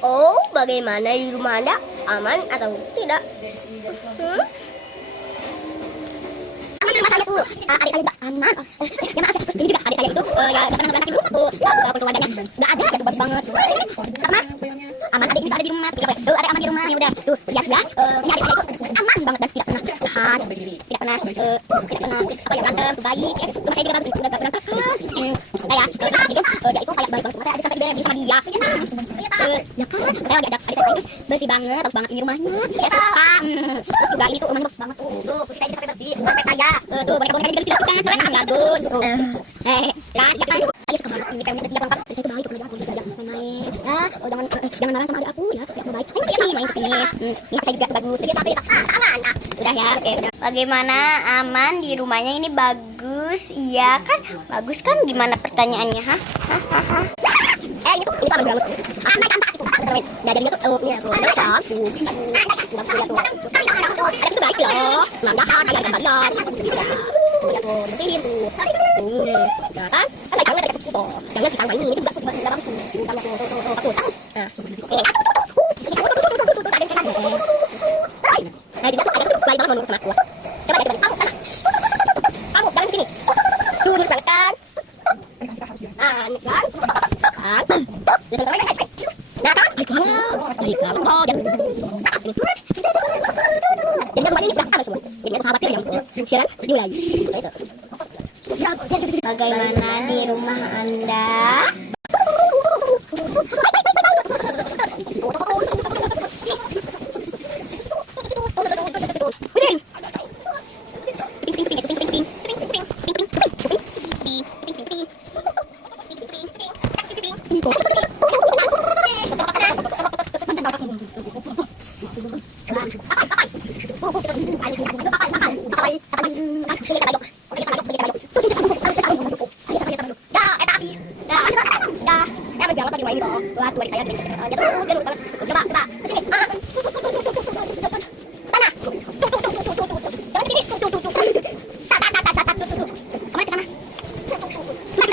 Oh, bagaimana di rumah Anda? Aman atau tidak? Aman saya tuh. Adik saya juga aman. Ya maaf ya, ini juga adik saya itu ya pernah berangkat ibu satu. Keluarganya nggak ada, itu bagus banget. Aman. Aman, adik juga ada di rumah. Ada aman di rumah, ya udah. Tuh, ya sudah. Ini adik saya itu aman banget dan tidak pernah jahat, tidak pernah apa ya berantem, baik. Cuma saya juga bagus, udah gak berantakan. Kayak dia itu kayak baik banget. Saya ada sampai beres sama dia. Ya kan, saya lagi ajak adik saya itu bersih banget, bagus banget ini rumahnya. Ya suka. Juga ini tuh rumahnya bagus banget tuh. Tuh, posisi saya itu sampai bersih. Sampai saya. Tuh, boneka-bonekanya juga dilakukan. Keren, bagus. Kan, ya kan. Ayo sekarang ini pengen bersih lengkap. Saya itu baik kepada aku juga main. Jangan marah sama adik aku ya. Tidak mau baik. Ayo sini main kesini. Ini saya juga bagus. Jadi tapi aman. Udah ya, oke udah. Bagaimana aman di rumahnya ini bagus? Iya kan? Bagus kan? Gimana pertanyaannya, ha? Ini tuh aman banget. Naik angkat itu. Nah, jadi dia tuh ini aku. Ada kan? Bagus ya tuh. Ada itu baik loh. Nggak jahat, kayak gambar lihat. Lihat tuh, bersihin tuh. Ya kan? Kan baik banget kayak gitu. Jangan sih main ini juga bagus. Kamu tuh bagus. Nah, dia tuh ada tuh baik banget menurut sama aku. Coba kamu jangan di sini. Tuh lurus banget kan? Kan? Ya sebentar baik. Nah kan? Baik banget. Oh, jangan. Jadi rumahnya ini belakang semua. Jadi ada sahabat yang siaran dimulai. Itu. Bagaimana di rumah Anda? Coba,